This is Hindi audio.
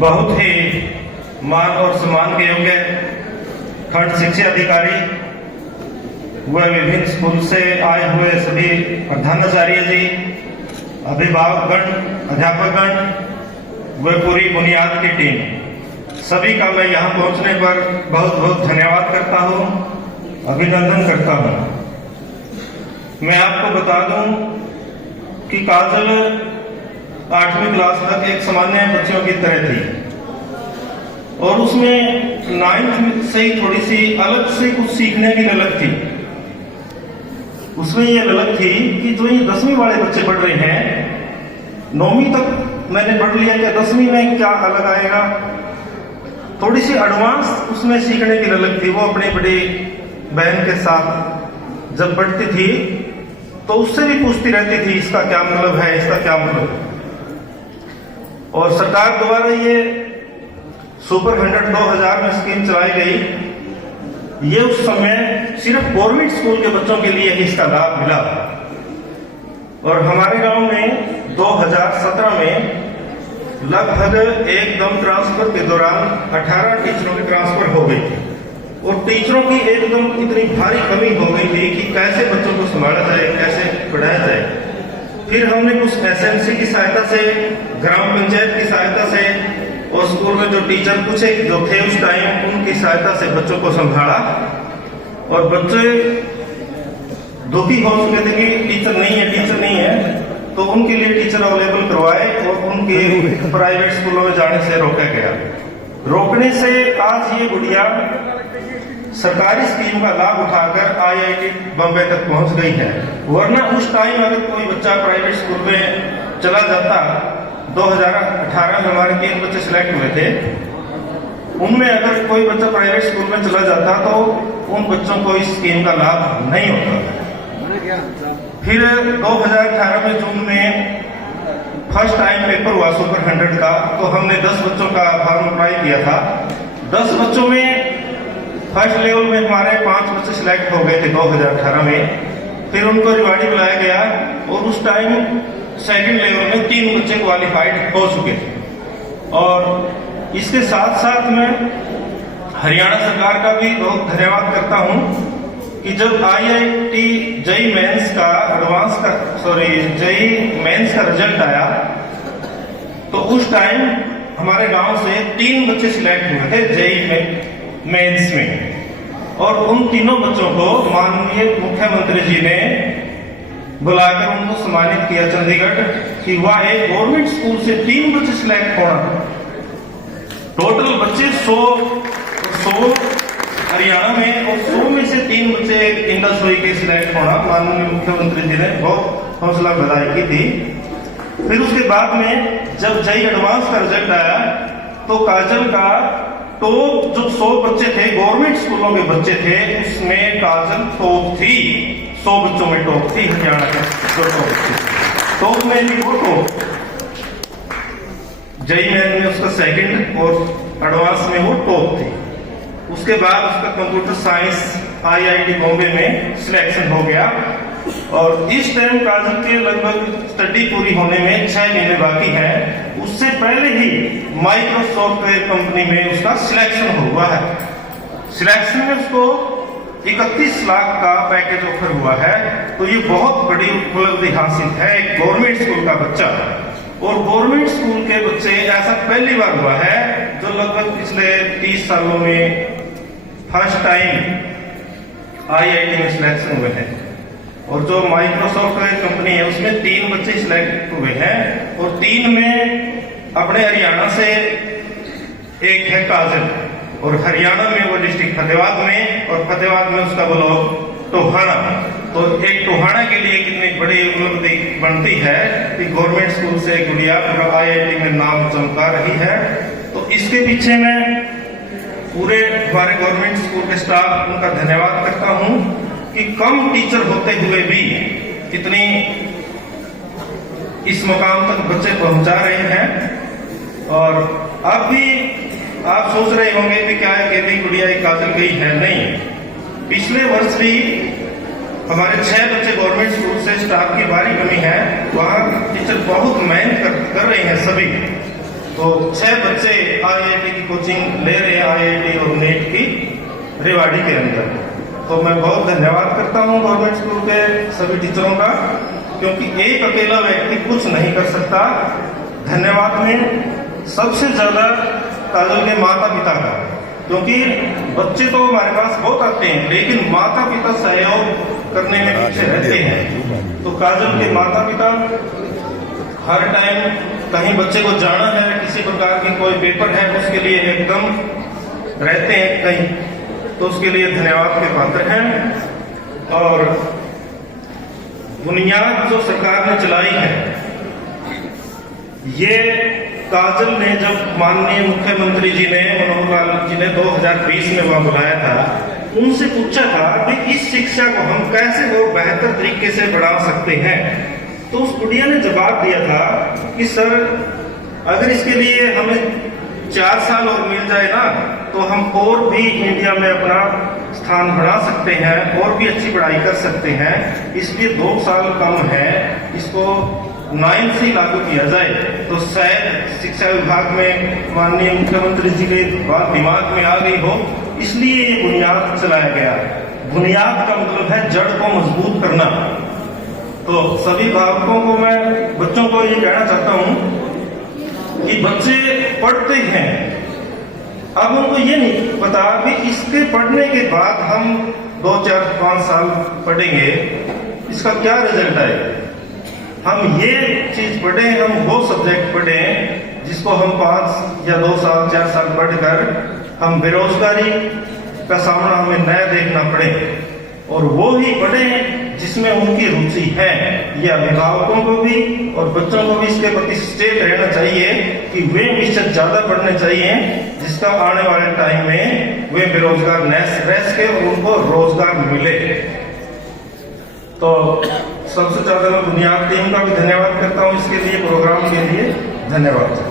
बहुत ही मान और सम्मान के योग्य खंड शिक्षा अधिकारी व विभिन्न स्कूल से आए हुए सभी प्रधानाचार्य जी, अभिभावकगण, अध्यापकगण व पूरी बुनियाद की टीम, सभी का मैं यहाँ पहुँचने पर बहुत बहुत धन्यवाद करता हूँ, अभिनंदन करता हूँ। मैं आपको बता दूं कि काजल 8वीं क्लास तक एक सामान्य बच्चों की तरह थी और उसमें 9th से ही थोड़ी सी अलग से कुछ सीखने की ललक थी। उसमें ये ललक थी कि जो ये 10वीं वाले बच्चे पढ़ रहे हैं, 9वीं तक मैंने पढ़ लिया कि 10वीं में क्या अलग आएगा, थोड़ी सी एडवांस उसमें सीखने की ललक थी। वो अपनी बड़ी बहन के साथ जब पढ़ती थी तो उससे भी पूछती रहती थी इसका क्या मतलब है, इसका क्या मतलब। और सरकार द्वारा ये सुपर 100 2000 में स्कीम चलाई गई। ये उस समय सिर्फ गवर्नमेंट स्कूल के बच्चों के लिए ही इसका लाभ मिला। और हमारे गांव में 2017 में लगभग एकदम ट्रांसफर के दौरान 18 टीचरों की ट्रांसफर हो गई थी और टीचरों की एकदम इतनी भारी कमी हो गई थी कि कैसे बच्चों को संभाला जाए, कैसे पढ़ाया जाए। फिर हमने कुछ एसएमसी की सहायता से, ग्राम पंचायत की सहायता से और स्कूल में जो टीचर कुछ जो थे उस टाइम, उनकी सहायता से बच्चों को संभाला। और बच्चे दुखी हो चुके थे कि टीचर नहीं है, तो उनके लिए टीचर अवेलेबल करवाए और उनके प्राइवेट स्कूलों में जाने से रोका गया। रोकने से आज ये गुड़िया सरकारी स्कीम का लाभ उठाकर IIT बम्बई तक पहुंच गई है। वरना उस टाइम अगर कोई बच्चा प्राइवेट स्कूल में चला जाता, 2018 में हमारे 3 बच्चे सिलेक्ट हुए थे, उनमें अगर कोई बच्चा प्राइवेट स्कूल में चला जाता तो उन बच्चों को इस स्कीम का लाभ नहीं होता। फिर 2018 में जून में फर्स्ट टाइम पेपर हुआ सुपर 100 का, तो हमने 10 बच्चों का फॉर्म अप्लाई किया था। 10 बच्चों में फर्स्ट लेवल में हमारे 5 बच्चे सिलेक्ट हो गए थे 2018 में। फिर उनको रिवाड़ी बुलाया गया और उस टाइम सेकंड लेवल में 3 बच्चे क्वालिफाइड हो चुके थे। और इसके साथ साथ मैं हरियाणा सरकार का भी बहुत धन्यवाद करता हूं कि जब IIT जेईई मेंस का रिजल्ट आया तो उस टाइम हमारे गांव से 3 बच्चे सिलेक्ट हुए थे जेईई मेंस में। और उन तीनों बच्चों को माननीय मुख्यमंत्री जी ने बुलाकर उनको सम्मानित किया चंडीगढ़ कि वह एक गवर्नमेंट स्कूल से 3 बच्चे सिलेक्ट होना। टोटल बच्चे 100 हरियाणा में और 100 में से 3 बच्चे इंडस हुई के सिलेक्ट होना, माननीय मुख्यमंत्री जी ने बहुत हौसला अफजाई की थी। फिर उसके बाद में जब जेईई एडवांस का रिजल्ट आया तो काजल का टॉप जो 100 बच्चे थे, गवर्नमेंट स्कूलों के बच्चे थे, उसमें काजल टॉप थी। 100 बच्चों में टॉप थी हरियाणा के जो टॉप में भी वो टॉप। जेईई मेन में उसका सेकंड और एडवांस में वो टॉप थी। उसके बाद उसका कंप्यूटर साइंस IIT बॉम्बे में सिलेक्शन हो गया। और इस टाइम काजल के लगभग स्टडी पूरी होने में 6 महीने बाकी है। उससे पहले ही माइक्रोसॉफ्ट कंपनी में उसका सिलेक्शन हुआ है। सिलेक्शन में उसको 31 लाख का पैकेज ऑफर हुआ है। तो ये बहुत बड़ी उपलब्धि हासिल है एक गवर्नमेंट स्कूल का बच्चा। और गवर्नमेंट स्कूल के बच्चे ऐसा पहली बार हुआ है जो लगभग पिछले 30 सालों में फर्स्ट टाइम IIT में सिलेक्शन हुए हैं। और जो माइक्रोसॉफ्ट कंपनी है उसमें 3 बच्चे सिलेक्ट हुए हैं और 3 में अपने हरियाणा से एक है काजल और हरियाणा में वो डिस्ट्रिक्ट फतेहाबाद में और फतेहाबाद में उसका ब्लॉक टोहाना। तो एक टोहाना के लिए कितनी बड़ी उपलब्धि बनती है कि गवर्नमेंट स्कूल से गुड़िया पूरा IIT में नाम चमका रही है। तो इसके पीछे मैं पूरे हमारे गवर्नमेंट स्कूल के स्टाफ उनका धन्यवाद करता हूं कि कम टीचर होते हुए भी कितनी इस मुकाम तक बच्चे पहुंचा रहे हैं। और अब भी आप सोच रहे होंगे कि क्या अकेली गुड़िया एक काजल गई है, नहीं। पिछले वर्ष भी हमारे 6 बच्चे गवर्नमेंट स्कूल से स्टाफ की भारी कमी है, वहां टीचर बहुत मेहनत कर रहे हैं सभी। तो 6 बच्चे IIT की कोचिंग ले रहे हैं, IIT और नेट की रेवाड़ी के अंदर। तो मैं बहुत धन्यवाद करता हूँ गवर्नमेंट स्कूल के सभी टीचरों का, क्योंकि एक अकेला व्यक्ति कुछ नहीं कर सकता। धन्यवाद में सबसे ज्यादा काजल के माता पिता का, क्योंकि बच्चे तो हमारे पास बहुत आते हैं, लेकिन माता पिता सहयोग करने में पीछे रहते हैं। तो काजल के माता पिता हर टाइम कहीं बच्चे को जाना है, किसी प्रकार की कोई पेपर है, उसके लिए एकदम रहते हैं कहीं, तो उसके लिए धन्यवाद के पात्र हैं। और बुनियाद जो सरकार ने चलाई है, ये काजल ने जब माननीय मुख्यमंत्री जी ने, मनोहर लाल जी ने 2020 में वहां बुलाया था, उनसे पूछा था कि इस शिक्षा को हम कैसे और बेहतर तरीके से बढ़ा सकते हैं। तो उस गुड़िया ने जवाब दिया था कि सर, अगर इसके लिए हमें 4 साल और मिल जाए ना, तो हम और भी इंडिया में अपना स्थान बढ़ा सकते हैं और भी अच्छी पढ़ाई कर सकते हैं। इसलिए 2 साल कम है, इसको 9 से लागू किया जाए। तो शायद शिक्षा विभाग में माननीय मुख्यमंत्री जी के बात दिमाग में आ गई हो, इसलिए ये बुनियाद चलाया गया। बुनियाद का मतलब है जड़ को मजबूत करना। तो सभी अभिभावकों को मैं, बच्चों को ये कहना चाहता हूँ कि बच्चे पढ़ते हैं, अब उनको ये नहीं पता कि इसके पढ़ने के बाद हम 2, 4, 5 साल पढ़ेंगे, इसका क्या रिजल्ट आएगा। हम ये चीज पढ़े, हम वो सब्जेक्ट पढ़े जिसको हम 5 या 2 साल 4 साल पढ़कर हम बेरोजगारी का सामना हमें नया देखना पड़े, और वो ही पढ़े जिसमें उनकी रुचि है। ये अभिभावकों को भी और बच्चों को भी इसके प्रति सचेत रहना चाहिए कि वे विषय ज्यादा पढ़ने चाहिए, जिसका आने वाले टाइम में वे बेरोजगार न रह सके और उनको रोजगार मिले। तो सबसे ज्यादा मैं बुनियाद टीम का भी धन्यवाद करता हूँ इसके लिए, प्रोग्राम के लिए धन्यवाद।